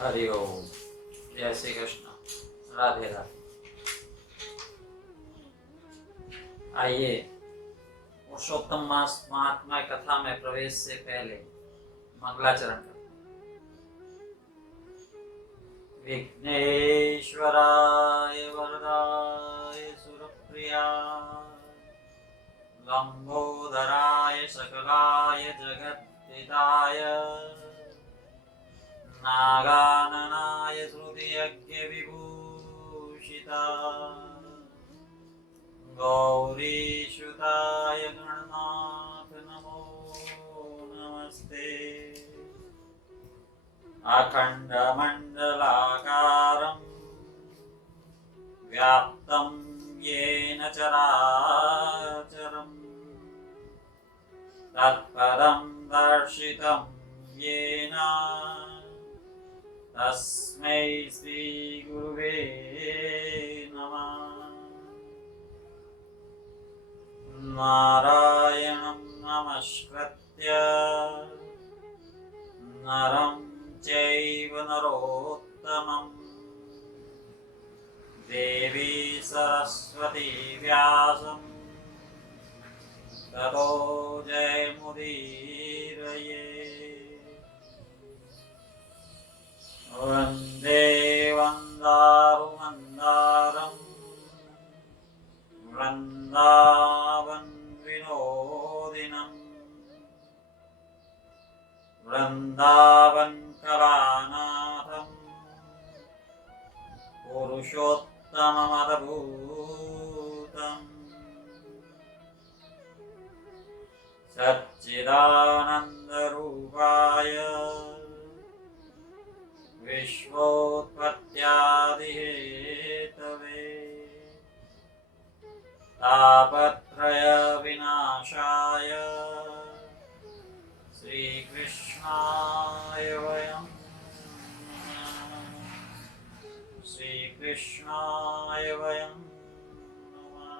हरि ओम। जय श्री कृष्ण। राधे राधे। आइए पुरुषोत्तम मास महात्मा कथा में प्रवेश से पहले मंगलाचरण करते हैं। विघ्नेश्वराय वरदाय सुरप्रियाय लंबोदराय सकलाय जगद्धिताय नागाननाय श्रुतियज्ञ विभूषिताय गौरीसुताय गणनाथ नमो नमस्ते। अखण्डमण्डलाकारं व्याप्तं येन चराचरं तत्पदं दर्शितं येन तस्मै श्रीगुरुवे नमः। नारायणं नमस्कृत्य नरं चैव नरोत्तमं देवी सरस्वती व्यासं ततो जयमुदीरये। वन्दे वन्दारुमन्दारं वृन्दावन विनोदिनं वृन्दावन कलानाथं पुरुषोत्तममद्भुतं सच्चिदानन्दरूपाय विश्वोत्पत्त्यादिहेतवे तापत्रय विनाशाय श्रीकृष्णाय वयं नमः। श्रीकृष्णाय वयं नमः।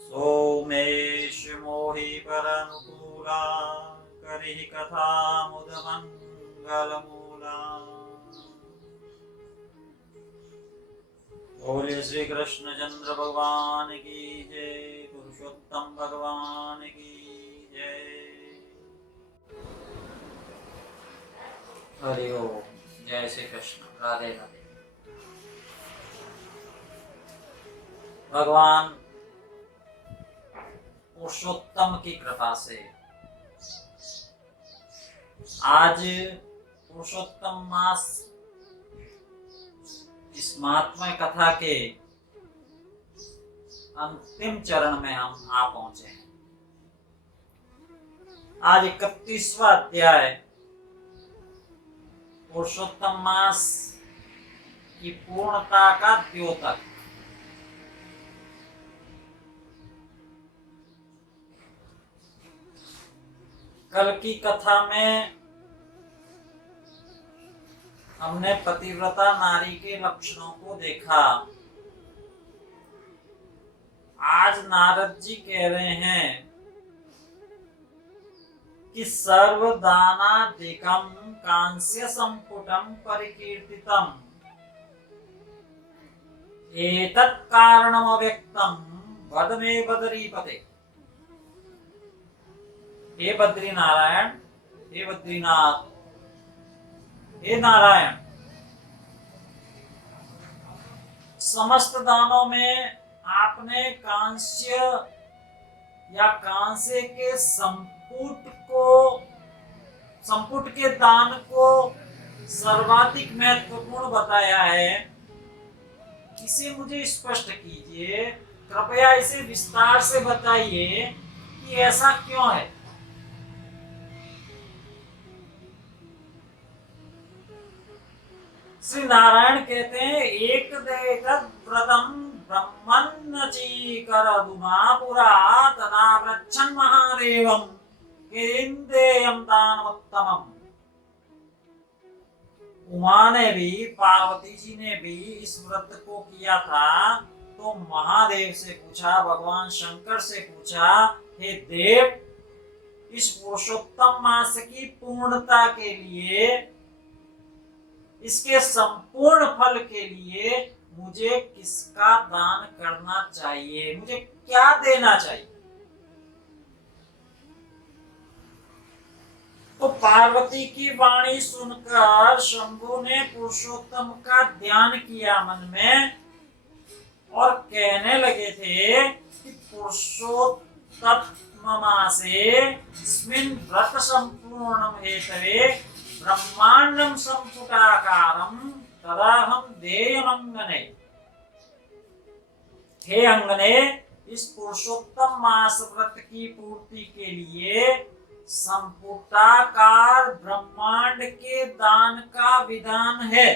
सोमेश मोहि परनुकूला करिहि कथामुदमङ्गलमूला। बोले श्री कृष्ण चंद्र भगवान की जय। पुरुषोत्तम भगवान की जय। हरि ओम। जय श्री कृष्ण। राधे राधे। भगवान पुरुषोत्तम की कृपा से आज पुरुषोत्तम मास इस महात्म्य कथा के अंतिम चरण में हम आ पहुंचे हैं। आज 31वां अध्याय पुरुषोत्तम मास की पूर्णता का द्योतक। कल की कथा में हमने पतिव्रता नारी के लक्षणों को देखा। आज नारद जी कह रहे हैं कि सर्वदानादिकं कांस्य संपुटं परिकीर्तितम् एतत् कारणम् अव्यक्तं वद मे बदरीपते। हे बद्री नारायण, हे बद्रीनाथ, हे नारायण, समस्त दानों में आपने कांस्य या कांसे के संपुट के दान को सर्वाधिक महत्वपूर्ण बताया है। इसे मुझे स्पष्ट कीजिए, कृपया इसे विस्तार से बताइए कि ऐसा क्यों है। श्री नारायण कहते हैं एक व्रतम ब्रह्मन्नचीकरदुना पुरा तदा पृच्छन् महादेवं किरिन्देयं दानमुत्तमम्। उमा ने भी, पार्वती जी ने भी इस व्रत को किया था तो महादेव से पूछा, भगवान शंकर से पूछा, हे देव इस पुरुषोत्तम मास की पूर्णता के लिए, इसके संपूर्ण फल के लिए मुझे किसका दान करना चाहिए, मुझे क्या देना चाहिए? तो पार्वती की वाणी सुनकर शंभु ने पुरुषोत्तम का ध्यान किया मन में और कहने लगे थे कि पुरुषोत्तमासे अस्मिन् व्रत संपूर्णम हेतवे ब्रह्मांडम संपुटाकारम तदाहम देयमंगने। हे अंगने, इस पुरुषोत्तम मास व्रत की पूर्ति के लिए संपुटाकार ब्रह्मांड के दान का विधान है,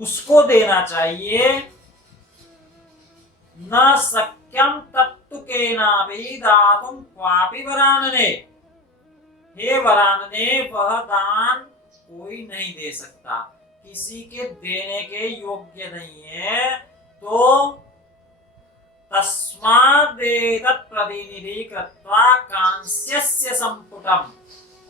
उसको देना चाहिए। न शक्यम तत्तु केनापि दातुं क्वापि वरानने। हे वरानने, वह दान कोई नहीं दे सकता, किसी के देने के योग्य नहीं है। तो तस्मादेतत् प्रतिनिधि कृत्वा कांस्यस्य संपुटम,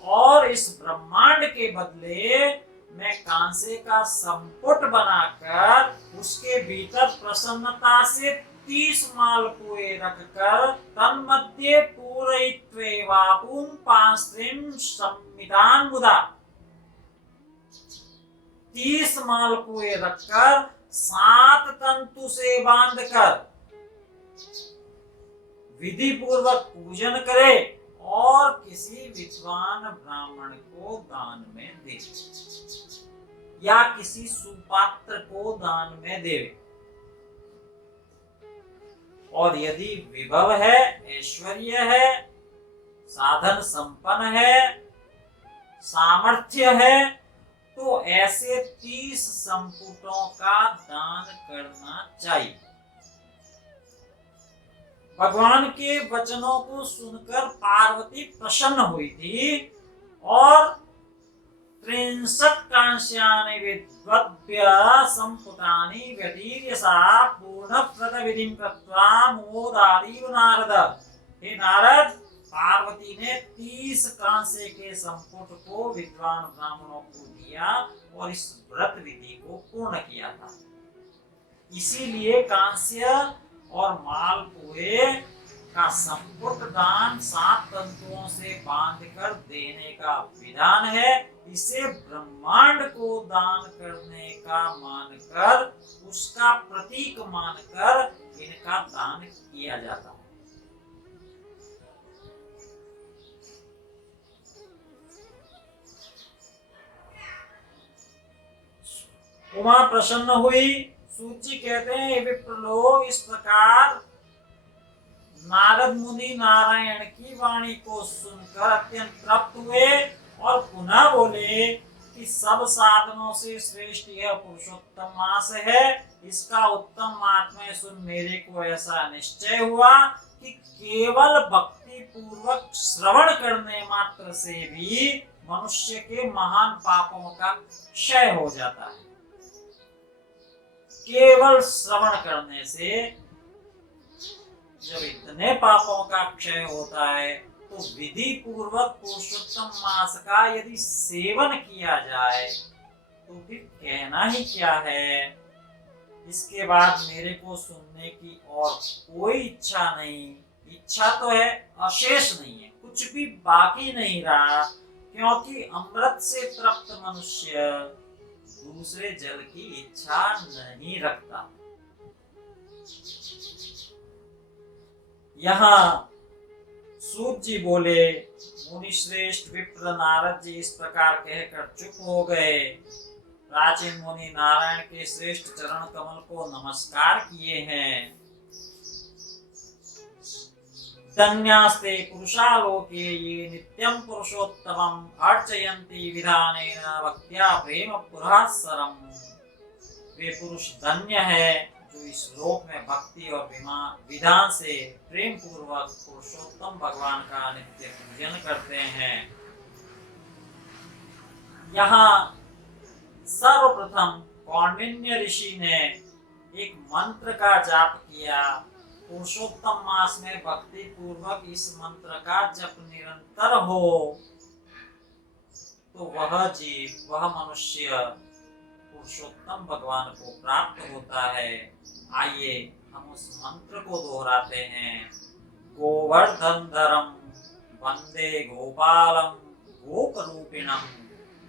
और इस ब्रह्मांड के बदले मैं कांसे का संपुट बनाकर उसके भीतर प्रसन्नता से 30 मालपुए रखकर तन्मध्ये पूरयित्वैवापुं पांस्त्रिं संमितान् मुदा, 30 मालपुए रखकर 7 तंतु से बांधकर विधि पूर्वक पूजन करे और किसी विद्वान ब्राह्मण को दान में दे या किसी सुपात्र को दान में दे। और यदि विभव है, ऐश्वर्य है, साधन संपन्न है, सामर्थ्य है, तो ऐसे 30 संपुटों का दान करना चाहिए। भगवान के वचनों को सुनकर पार्वती प्रसन्न हुई थी और 63 कांस्यानि विद्वद्भ्य संपुटानि व्यतीर्य सा पूर्णव्रत विधिं कृत्वा मोदादीव नारद। हे नारद, पार्वती ने 30 कांसे के संपुट को विद्वान ब्राह्मणों को दिया और इस व्रत विधि को पूर्ण किया था। इसीलिए कांस्य और मालपुए का संपुट दान 7 तंतुओं से बांधकर देने का विधान है। इसे ब्रह्मांड को दान करने का मानकर, उसका प्रतीक मानकर इनका दान किया जाता है। उमा प्रसन्न हुई। सूची कहते हैं, विप्रलोक इस प्रकार नारद मुनि नारायण की वाणी को सुनकर अत्यंत तृप्त हुए और पुनः बोले कि सब साधनों से श्रेष्ठ यह पुरुषोत्तम मास है। इसका उत्तम महात्म्य सुन मेरे को ऐसा निश्चय हुआ कि केवल भक्ति पूर्वक श्रवण करने मात्र से भी मनुष्य के महान पापों का क्षय हो जाता है। केवल श्रवण करने से जब इतने पापों का क्षय होता है, तो विधि पूर्वक पुरुषोत्तम मास का यदि सेवन किया जाए तो फिर कहना ही क्या है। इसके बाद मेरे को सुनने की और कोई इच्छा नहीं। इच्छा तो है, अशेष नहीं है, कुछ भी बाकी नहीं रहा, क्योंकि अमृत से तृप्त मनुष्य दूसरे जल की इच्छा नहीं रखता। यहाँ सूत जी बोले, मुनि श्रेष्ठ विप्र नारद जी इस प्रकार कहकर चुप हो गए। प्राचीन मुनि नारायण के श्रेष्ठ चरण कमल को नमस्कार किए हैं। धन्यास्ते पुरुषालोके ये नित्यं पुरुषोत्तमं अर्चयन्ति विधानेन भक्त्या प्रेम पुरःसरम्। वे पुरुष धन्य है जो इस लोक में भक्ति और विधान से प्रेम पूर्वक पुरुषोत्तम भगवान का नित्य पूजन करते हैं। यहाँ सर्वप्रथम कौंडिन्य ऋषि ने एक मंत्र का जाप किया। पुरुषोत्तम मास में भक्ति पूर्वक इस मंत्र का जप निरंतर हो तो वह जीव, वह मनुष्य पुरुषोत्तम भगवान को प्राप्त होता है। आइए हम उस मंत्र को दोहराते हैं। गोवर्धनधरम वंदे गोपालम गोपरूपिणम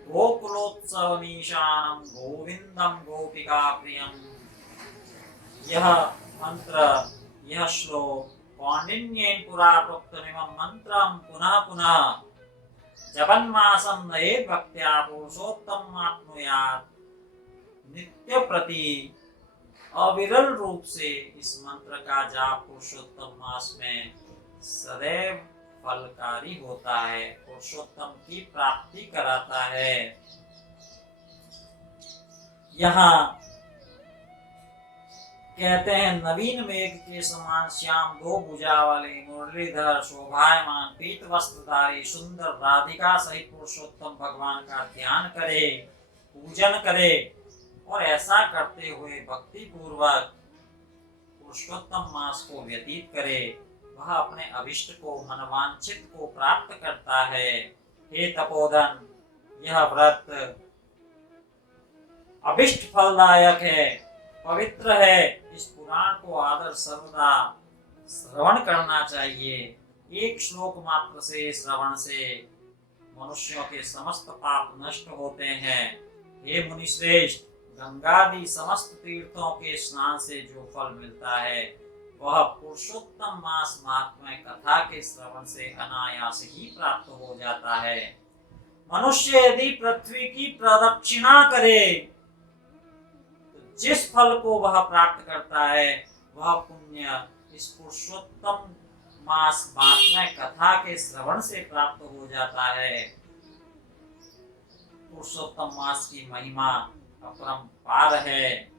गोकुलोत्सवमीशानम गोविंदम गोपिका प्रियम। यह मंत्र, यह श्लोक कौंडिन्येन पुरा प्रोक्तमिमं मंत्रं पुनः पुनः जपन्मासं नयेत् भक्त्या पुरुषोत्तममाप्नुयात्। नित्य प्रति अविरल रूप से इस मंत्र का जाप पुरुषोत्तम मास में सदैव फलकारी होता है, पुरुषोत्तम की प्राप्ति कराता है। यहाँ कहते हैं, नवीन मेघ के समान श्याम दो भुजा वाले मुरलीधर शोभायमान पीत वस्त्रधारी सुंदर राधिका सहित पुरुषोत्तम भगवान का ध्यान करे, पूजन करे और ऐसा करते हुए भक्ति पूर्वक पुरुषोत्तम मास को व्यतीत करे, वह अपने अभिष्ट को, मनवांछित को प्राप्त करता है। हे तपोधन, यह व्रत अभिष्ट फलदायक है, पवित्र है। इस पुराण को आदर सर्वदा श्रवण करना चाहिए। एक श्लोक मात्र से श्रवण से मनुष्यों के समस्त पाप नष्ट होते हैं। हे मुनिश्रेष्ठ, गंगादि समस्त तीर्थों के स्नान से जो फल मिलता है वह पुरुषोत्तम मास महात्म्य कथा के श्रवण से अनायास ही प्राप्त हो जाता है। मनुष्य यदि पृथ्वी की प्रदक्षिणा करे तो जिस फल को वह प्राप्त करता है वह पुण्य इस पुरुषोत्तम मास महात्म्य कथा के श्रवण से प्राप्त हो जाता है। पुरुषोत्तम मास की महिमा अपरंपार है।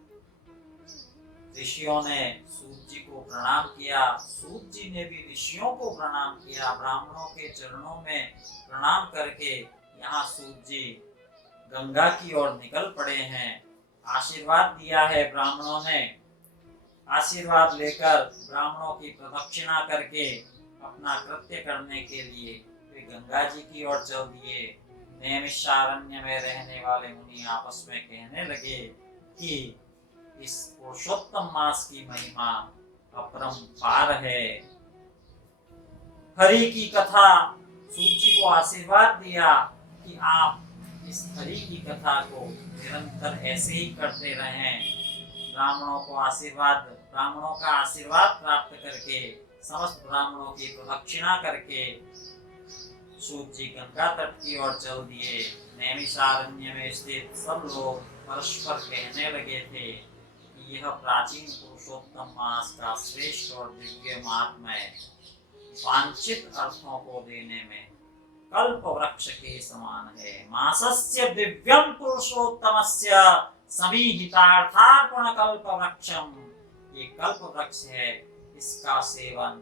ऋषियों ने सूत जी को प्रणाम किया, सूत जी ने भी ऋषियों को प्रणाम किया। ब्राह्मणों के चरणों में प्रणाम करके यहाँ सूत जी गंगा की ओर निकल पड़े हैं। आशीर्वाद दिया है ब्राह्मणों ने। आशीर्वाद लेकर ब्राह्मणों की प्रदक्षिणा करके अपना कृत्य करने के लिए वे गंगा जी की ओर चल दिए। नैमिषारण्य में रहने वाले मुनि आपस में कहने लगे कि इस पुरुषोत्तम मास की महिमा अपरंपार है। हरि की कथा, सूत जी को आशीर्वाद दिया कि आप इस हरि की कथा को निरंतर ऐसे ही करते रहें। ब्राह्मणों का आशीर्वाद प्राप्त करके, समस्त ब्राह्मणों की प्रदक्षिणा करके सूत जी गंगा तट की ओर चल दिए। नैमिषारण्य में स्थित सब लोग परस्पर कहने लगे थे कि यह प्राचीन पुरुषोत्तम मास का श्रेष्ठ और दिव्य महात्म्य वांछित अर्थों को देने में कल्प वृक्ष के समान है। मासस्य दिव्यम पुरुषोत्तमस्य समीहितार्थार्पण कल्प वृक्षम। ये कल्प वृक्ष है, इसका सेवन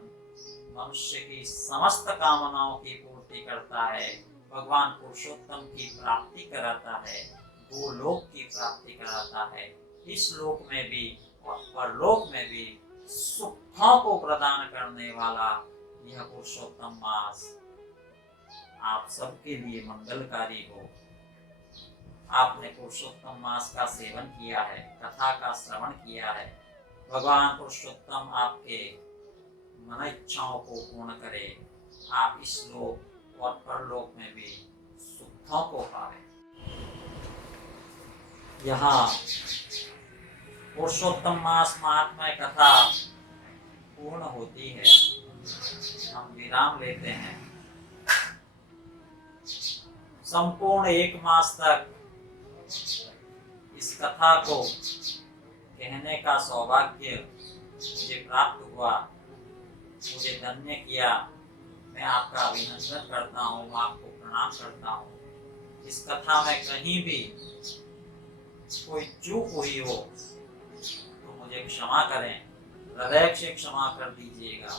मनुष्य की समस्त कामनाओं की पूर्ति करता है, भगवान पुरुषोत्तम की प्राप्ति कराता है, गोलोक की प्राप्ति कराता है। इस लोक में भी और परलोक में भी सुखों को प्रदान करने वाला यह पुरुषोत्तम मास आप सबके लिए मंगलकारी हो। आपने पुरुषोत्तम मास का सेवन किया है, कथा का श्रवण किया है। भगवान पुरुषोत्तम आपके मन इच्छाओं को पूर्ण करे, आप इस लोक और परलोक में भी सुखों को पावे। यहाँ पुरुषोत्तम मास महात्म्य कथा पूर्ण होती है। हम विराम लेते हैं। संपूर्ण एक मास तक इस कथा को कहने का सौभाग्य मुझे प्राप्त हुआ, मुझे धन्य किया। मैं आपका अभिनंदन करता हूँ, आपको प्रणाम करता हूँ। इस कथा में कहीं भी कोई चूक हुई हो तो मुझे क्षमा करें, हृदय से क्षमा कर दीजिएगा।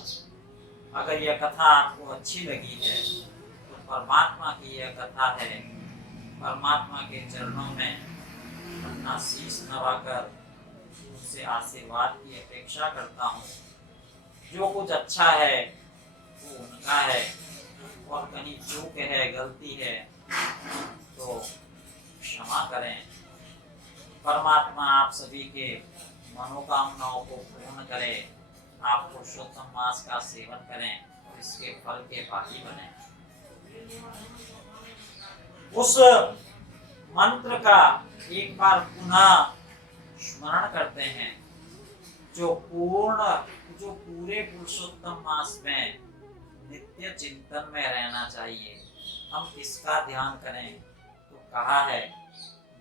अगर यह कथा आपको अच्छी लगी है तो परमात्मा की यह कथा है, परमात्मा के चरणों में अपना शीश नवाकर उनसे आशीर्वाद की अपेक्षा करता हूँ। जो कुछ अच्छा है वो उनका है, और कहीं चूक है, गलती है तो क्षमा करें। परमात्मा आप सभी के मनोकामनाओं को पूर्ण करे। आप पुरुषोत्तम मास का सेवन करें और इसके फल के भागी बने। उस मंत्र का एक बार पुनः स्मरण करते हैं, जो पूरे पुरुषोत्तम मास में नित्य चिंतन में रहना चाहिए। हम किसका ध्यान करें? तो कहा है,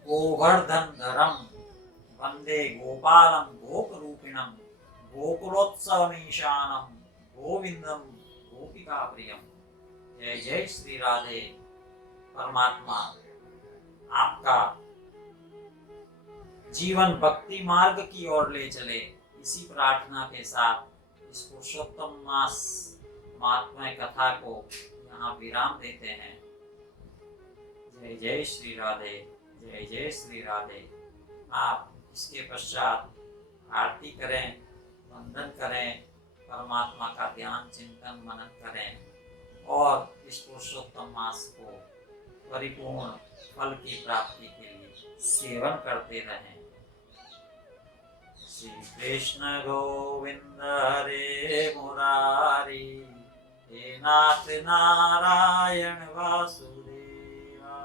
गोवर्धन धरम वंदे गोपालम गोप रूपिणम गोकुलोत्सवमीशानम गोविंदम गोपिका प्रियम। जय जय श्री राधे। परमात्मा आपका जीवन भक्ति मार्ग की ओर ले चले, इसी प्रार्थना के साथ इस पुरुषोत्तम मास महात्म्य कथा को यहाँ विराम देते हैं। जय जय श्री राधे, जय जय श्री राधे। आप इसके पश्चात आरती करें, वंदन करें, परमात्मा का ध्यान चिंतन मनन करें और इस पुरुषोत्तम मास को परिपूर्ण फल की प्राप्ति के लिए सेवन करते रहें। श्री कृष्ण गोविंद हरे मुरारी, हे नाथ नारायण वासुदेवा।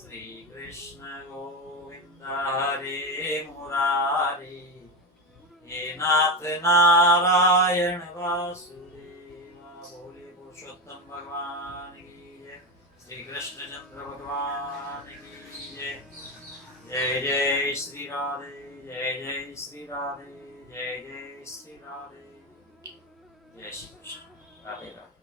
श्री कृष्ण गोविंद हरे मुरारी, हे नाथ नारायण वासुदेवा। बोले पुरुषोत्तम भगवान की जय, श्री कृष्णचंद्र भगवान की जय। जय जय श्री राधे, जय जय श्री राधे, जय जय श्री राधे। जय श्री कृष्ण। राधे राधे।